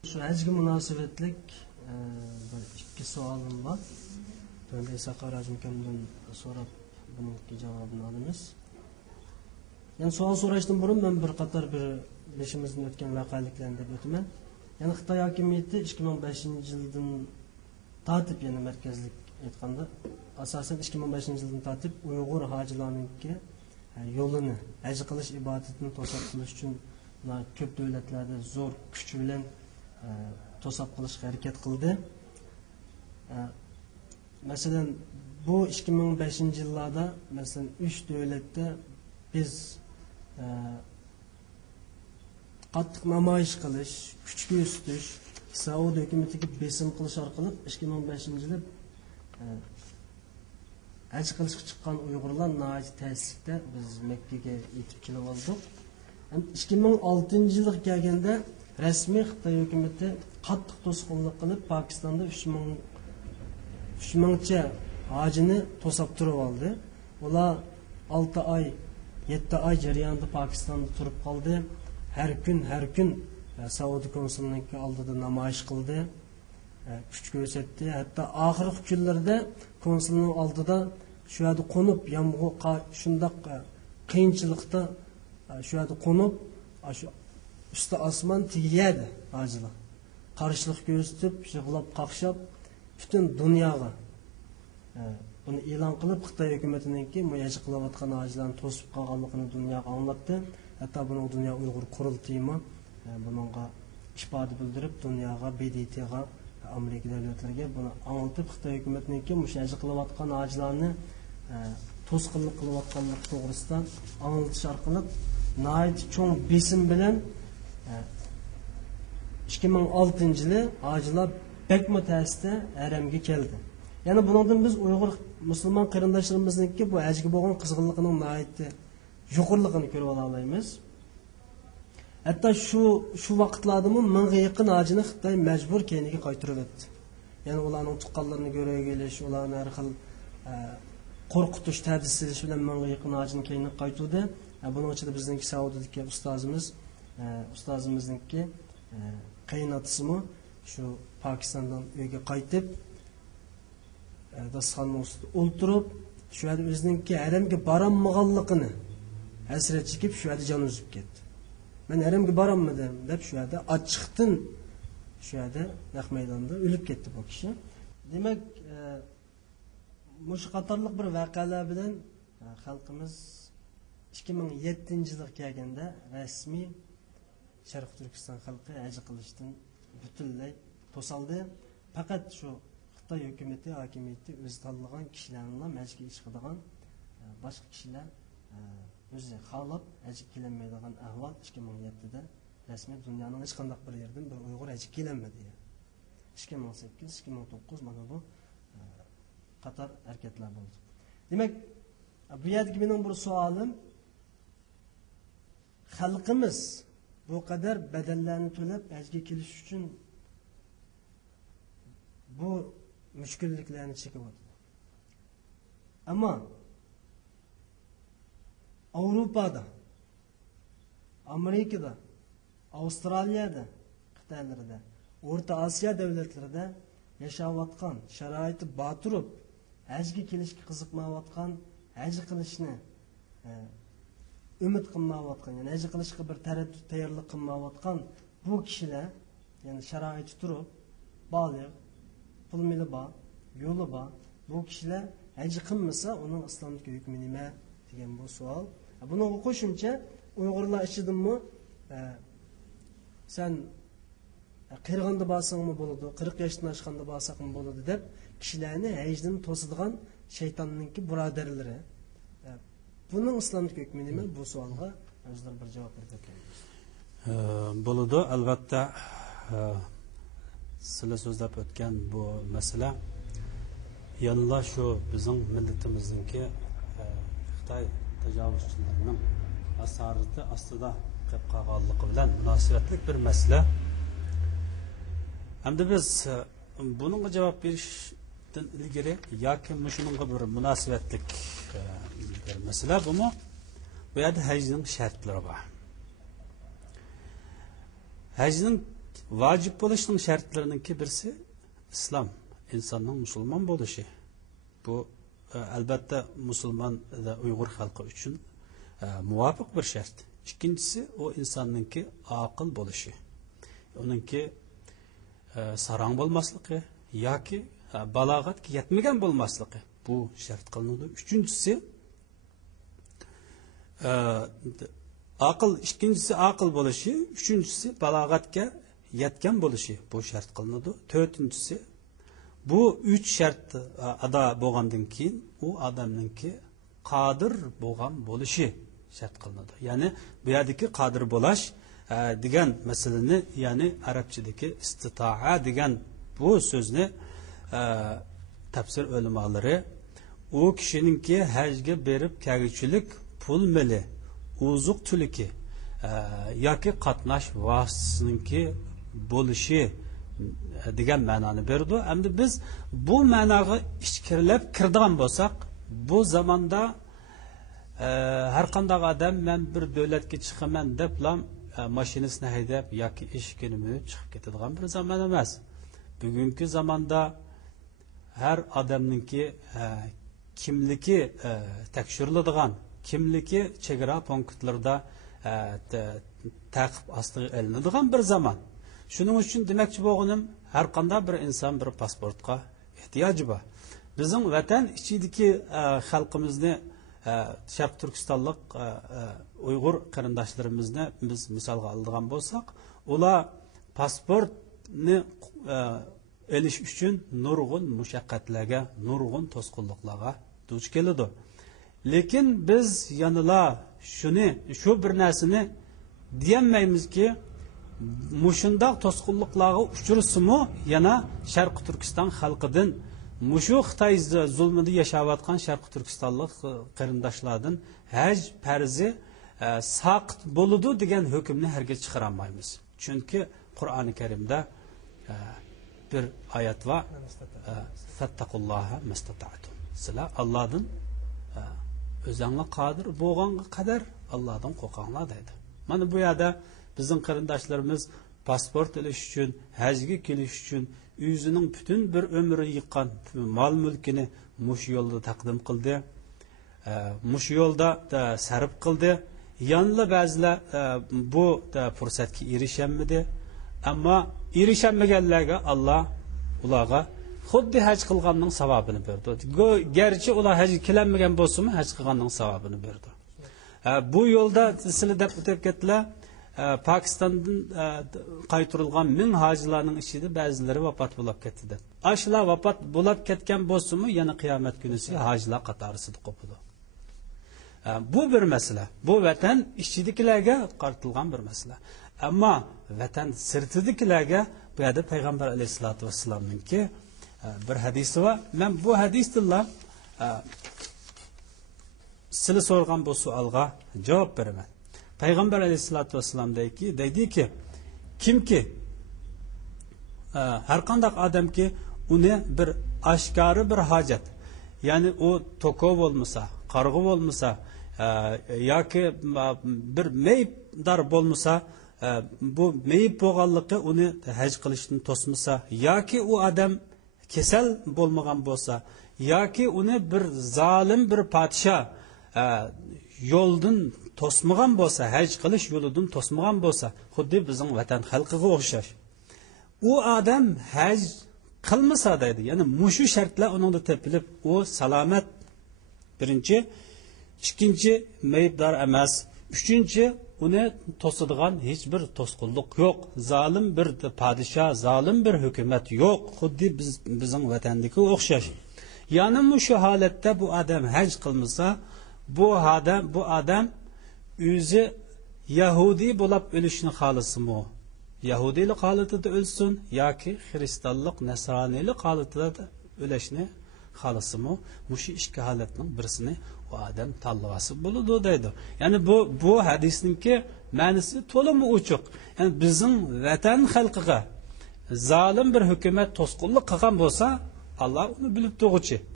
Şu həcga münasibətlik bir iki sualım var. Ben de Sakar Hacımkem'den sorab bunun cevabını alırız. Yani sual soraştım burun ben bir qatar bir beşimizden ötken vakaliklerini de ötümen. Yani Xitay hakimiyeti 2005 yıldan tatip yani merkezlik etqanda asasen 2005 yıldan tatip Uyghur hacılarınki yolunu, həcc qilish ibadatini to'sab qilish uchun ko'p davlatlarda zo'r kuch bilan to'sab qilishga harakat qildi. Mesela bu 2005 yıllarda mesela 3 devlette biz qattiq namoyish qilish, kuchga ustirish, Saud hukumatiga besim qilish orqali 2005 yilda haj qilishga chiqqan Uyg'urlar nihoyat ta'sirda biz Makkaga yetib kelib oldik. 2006 yilga kelganda rasmiy Xitoy hukumati qattiq to'sqinlik qilib Pokistonda 3000 hacini to'sab turib oldi. Ular 6 ay 7 ay jarayonida Pokistonda turib qoldi. Her gün Saudi konsulunun oldida namoyish qildi, kuch ko'rsatdi. Hatta oxirgi kunlarda konsulning oldida shu yerda qo'nib, yomg'ir shundoq qiyinchilikda shu yerda qo'nib, shu usti osmon tegadi hojilar. Qarshilik ko'rsatib, yig'lab qaqshab butun dunyoga bunu e'lon qilib Xitoy hukumatininki muyaji qilayotgan hojilarni to'sib qolganligini dunyoga anglatdi. Hatta bunu dünya Uyghur kurultayımı bununla ifadə bildirib dunyoga BDT'ga Amerika devletlerine bunu anlatıp Xitoy hükümetinin ki müşahede kılıvatkan ağaçlarını to'sqinlik kılıvatkanlık doğrusunda anlatış arkalık nait çoğun besim bilen 2006 yılı ağaçlar bekme tesiste haremge geldi. Yani bundan biz Uyghur Müslüman kırındaşlarımızın ki bu həcga bo'lgan qizg'inliginin naiti yuqurliqini ko'rib olaymiz. Hatta şu vaqtlarda mingga yaqin hajini Xitoy majbur keyniga qaytarib etdi. Yani ularning tuqqanlarini ko'rib kelish, ularni har xil qo'rqitish, ta'dis qilish bilan mingga yaqin hajini keyniga qaytardi. Buning ichida bizningki Saudiyadagi ustozimizningki qaynotisimi shu Pokistondan uyga qaytib dasturxonning ustida o'ltirib, shu yerda o'zininki haramga borolmaganligini hasrat chekib shu yerda jon uzib ketdi. Men haramga borolmadim deb shu yerda ochiqdan shu yerda naq maydonda o'lib ketdi bu kishi. Demak, mush qatorliq bir voqealar bilan xalqimiz 2007-yilga kelganda rasmiy Sharq Turkiston xalqi haj qilishdan butunlay to'saldi. Faqat shu Xitoy hukumati, hokimiyati o'z tanlagan kishilarni hajga chiqadigan boshqa kishilar o'zi xohlab hajga kelinmaydigan ahvol 2007'da rasmiy dunyoning hech qanday bir yerdan bir Uyg'ur hajga kelinmadi. 2018, 2009 mana bu qator harakatlar bo'ldi. Demak, bu yerdagi mening bir savolim, xalqimiz bu kadar bedellerini to'lab hajga kelish uchun bu müşkülliklerini çekip oldu. Ama Avrupa'da, Amerika'da, Avustralya'da, Xitaylarda, Orta Asya devletlerinde yaşavatkan, şaraiti batırıp, hajga kelishga qiziqmayotgan, haj qilishni umid qilmayotgan, yani haj qilishga bir taraddud tayyorlik qilmayotgan bu kishilar, yani sharaiti turib, baliq, pul mili bor, yo'li bor, bu kishilar haj qilmasa, uning islomdagi hukmi nima degan bu savol. Buni qo'shimcha Uyg'urlar ichidimi sen qirg'inda bo'lsangmi bo'ladi, 40 yoshdan oshganda bo'lsaqmi bo'ladi deb kishilarni hajdan to'sadigan shaytonninki birodarlari. Buning islomdagi hukmi nima? Bu savolga o'zlar bir javob berib bo'ladi. Albatta sizlar so'zlab o'tgan bu masala yanıla şu bizim milletimizdeki Xitoy tajovuzchilarining asarati aslida qilib qolganligi bilan munosabatlik bir masala. Hamda biz buningga javob berishdan ilgari yoki shuningga bir munosabatlik bir masala bumi, bu yerda hajning shartlari bor. Hajning vacib bo'lishning shartlarining birisi islom, insonning musulmon bo'lishi. Bu albatta musulmon va Uyg'ur xalqi uchun muvofiq bir shart. Ikkinchisi o insonningki aql bo'lishi. Uningki sarang bo'lmasligi yoki balog'atga yetmagan bo'lmasligi bu shart qilinadi. Uchinchisi ikkinchisi aql bo'lishi, uchinchisi balog'atga yetgan bo'lishi bu shart qilinadi. To'rtinchisi bu 3 shart ado bo'lgandan keyin u odamningki qodir bo'lgan bo'lishi shart qilinadi. Ya'ni bu yerdagi qodir bo'lash degan masalani, ya'ni arabchadagi istitoa degan bu so'zni tafsir ulamolari u kishininki hajga berib kelguchilik pul mili, uzuq tuliki yoki qatnash vositasiningki bo'lishi degan ma'noni berdi. Endi biz bu ma'noga ichkirilib kirdigan bo'lsak, bu zamonda har qanday odam men bir davlatga chiqaman deb mashinasini haydab yoki eshigini minib chiqib ketadigan bir zamon emas. Bugungi zamonda har odamningki kimligi tekshiriladigan, kimligi chegara punktlarida taqib ostiga ilinadigan bir zaman. Shuning uchun demakchi bo'lganim, har qanday bir inson bir pasportga ehtiyoji bor. Bizning vatan ichidagi xalqimizni, Sharq Turkistonlik Uyg'ur qarindoshlarimizni biz misolga oladigan bo'lsak, ular pasportni elish uchun nurg'un mushaqqatlarga, nurg'un to'sqinliklarga duch keladi. Lekin biz yanıla shu bir narsani deyolmaymizki, mushundaq to'sqinliklarga uchrasimi yana Sharq Turkiston xalqidan, mushu Xitoy zulmida yashayotgan Sharq Turkistonlik qarindoshlardan haj farzi saqt bo'ladi degan hukmni hargiz chiqara olmaymiz. Chunki Qur'oni Karimda bir oyat va fattaqulloha mastata'tum. Sizlar Allohdan o'zingizga qodir bo'lganga qadar Allohdan qo'rqinglar deydi. Mana bu yerda bizning qarindoshlarimiz pasport olish uchun, hajga kelish uchun o'zining butun bir umri yiqqan mol mulkini mush yo'lda taqdim qildi. Mush yo'lda sarf qildi. Yanla ba'zilar bu fursatga erishamadi. Ammo erishammaganlarga Alloh ularga xuddi haj qilganning savobini berdi. Garchi ular haj qilinmagan bo'lsa-mu, haj qilganning savobini berdi. Bu yo'lda sizlar deb o'tib ketdilar. Pokistondan qaytarilgan 1000 hojilarning ichida ba'zilari vafot bo'lib ketdi. Ashlar vafot bo'lib ketgan bo'lsa-mu, yana qiyomat kunisi hojilar qatorida qopadi. Bu bir masala. Bu vatan ichidagilarga qartilgan bir masala. Ammo vatan sirtidagilarga bu yerda payg'ambar alayhisolatu vassalomningki bir hadisi var. Men bu hadisda sizlar so'rgan bu savolga javob beraman. Payg'ambar alayhisolatu vassalom deydi-ki, kimki har qanday odamki uni bir oshkori bir hojat, ya'ni u to'kov bo'lmasa, qarg'u bo'lmasa yoki bir meyibdor bo'lmasa, bu meyib bo'lganligi uni haj qilishni to'smasa, yoki u odam kasal bo'lmagan bo'lsa, yoki uni bir zolim bir podsho yo'ldan to'smagan bo'lsa, haj qilish yo'lidan to'smagan bo'lsa, xuddi bizning vatan xalqiga o'xshash. U odam haj qilmasa deydi. Ya'ni mushu shartlar uningda tepilib, u salomat. Birinchi, ikkinchi meyibdor emas, uchinchi uni to'sadigan hech bir to'sqinlik yo'q. Zolim bir podsho, zolim bir hukumat yo'q. Xuddi bizning vatandagi o'xshash. Ya'ni mushu holatda bu odam haj qilmasa, bu odam o'zi Yahudiy bo'lib o'lishni xohlasimi? Yahudiylik holatida o'lsin yoki xristianlik, nasroniylik holatida o'lishni xohlasimi? Mushu ikki holatning birisini u odam tanlasi bo'ladi deydi. Ya'ni bu hadisningki ma'nosi to'liq ochiq. Ya'ni bizning vatan xalqiga zolim bir hukumat to'sqinlik qilgan bo'lsa, Alloh uni bilib turguchi.